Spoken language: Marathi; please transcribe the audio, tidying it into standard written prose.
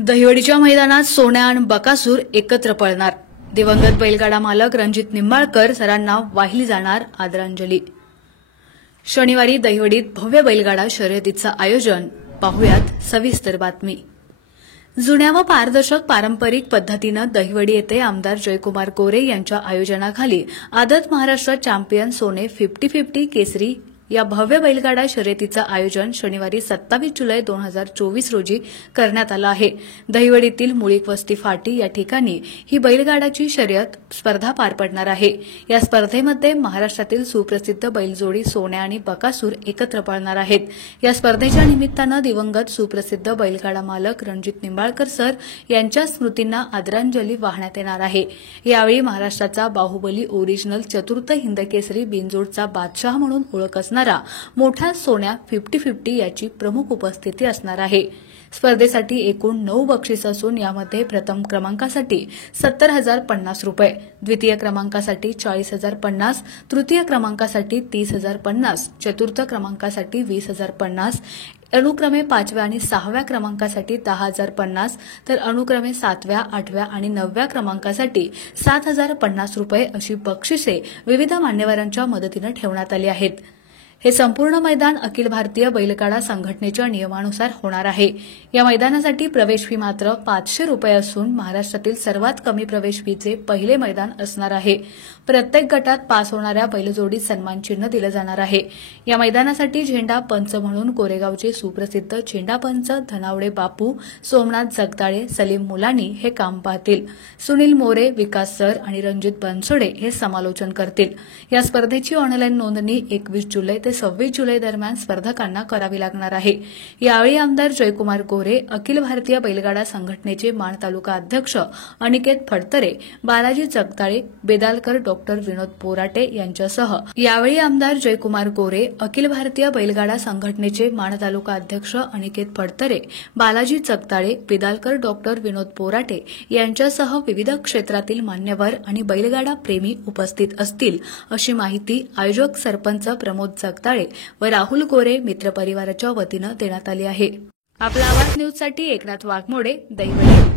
दहिवडीच्या मैदानात सोन्या आणि बकासूर एकत्र पळणार। दिवंगत बैलगाडा मालक रणजित निंबाळकर सरांना वाहिली जाणार आदरांजली। शनिवारी दहिवडीत भव्य बैलगाडा शर्यतीचं आयोजन। पाहुयात सविस्तर बातमी। जुन्या व पारदर्शक पारंपरिक पद्धतीने दहिवडी येथे आमदार जयकुमार गोरे यांच्या आयोजनाखाली आदत महाराष्ट्र चॅम्पियन सोने 50-50 केसरी या भव्य बैलगाडा शर्यतीचं आयोजन शनिवारी 27 जुलै 2024 रोजी करण्यात आलं आहे। दहिवडीतील मुळीक वस्ती फाटी या ठिकाणी ही बैलगाडाची शर्यत स्पर्धा पार पडणार आहे। या स्पर्धेमध्ये महाराष्ट्रातील सुप्रसिद्ध बैलजोडी सोन्या आणि बकासूर एकत्र पळणार आहेत। या स्पर्धेच्या निमित्तानं दिवंगत सुप्रसिद्ध बैलगाडा मालक रणजित निंबाळकर सर यांच्या स्मृतींना आदरांजली वाहण्यात येणार आहे। यावेळी महाराष्ट्राचा बाहुबली ओरिजिनल चतुर्थ हिंदकेसरी बिनजोडचा बादशाह म्हणून ओळख असणार मोठा सोन्या 50-50 याची प्रमुख उपस्थिती असणार आहे। स्पर्धेसाठी एकूण 9 बक्षीस असून यामध्ये प्रथम क्रमांकासाठी 70,050 रुपये, द्वितीय क्रमांकासाठी 40,050, तृतीय क्रमांकासाठी 30,050, चतुर्थ क्रमांकासाठी 20,050, अनुक्रमे 5व्या आणि 6व्या क्रमांकासाठी 10,050 तर अनुक्रमे 7व्या, 8व्या आणि 9व्या क्रमांकासाठी 7,050 रुपये अशी बक्षिसे विविध मान्यवरांच्या मदतीने ठेवण्यात आली आहेत। हे संपूर्ण मैदान अखिल भारतीय बैलगाडा संघटनेच्या नियमानुसार होणार आहे। या मैदानासाठी प्रवेश फी मात्र 500 रुपये असून महाराष्ट्रातील सर्वात कमी प्रवेश फीचे पहिले मैदान असणार आहे। प्रत्येक गटात पास होणाऱ्या बैलजोडीत सन्मान चिन्ह दिलं जाणार आहे। या मैदानासाठी झेंडा पंच म्हणून कोरेगावचे सुप्रसिद्ध झेंडा पंच धनावडे बापू, सोमनाथ जगदाळे, सलीम मुलानी हे काम पाहतील। सुनील मोरे, विकास सर आणि रणजित बनसोडे हे समालोचन करतील। या स्पर्धेची ऑनलाईन नोंदणी 21 जुलै ते 26 जुलै दरम्यान स्पर्धकांना करावी लागणार आहे। यावेळी आमदार जयकुमार गोरे, अखिल भारतीय बैलगाडा संघटनेचे माण तालुका अध्यक्ष अनिकेत फडतरे, बालाजी जगदाळे, बेदालकर डॉक्टर विनोद पोराटे यांच्यासह यावेळी आमदार जयकुमार गोरे, अखिल भारतीय बैलगाडा संघटनेचे माण तालुका अध्यक्ष अनिकेत फडतरे, बालाजी जगदाळे, बेदालकर डॉक्टर विनोद पोराटे यांच्यासह विविध क्षेत्रातील मान्यवर आणि बैलगाडा प्रेमी उपस्थित असतील अशी माहिती आयोजक सरपंच प्रमोद जगदाळे व राहुल गोरे मित्र परिवाराच्या वतीनं देण्यात आली आहे। आपला आवाज न्यूजसाठी एकनाथ वाघमोडे, दहिवडी।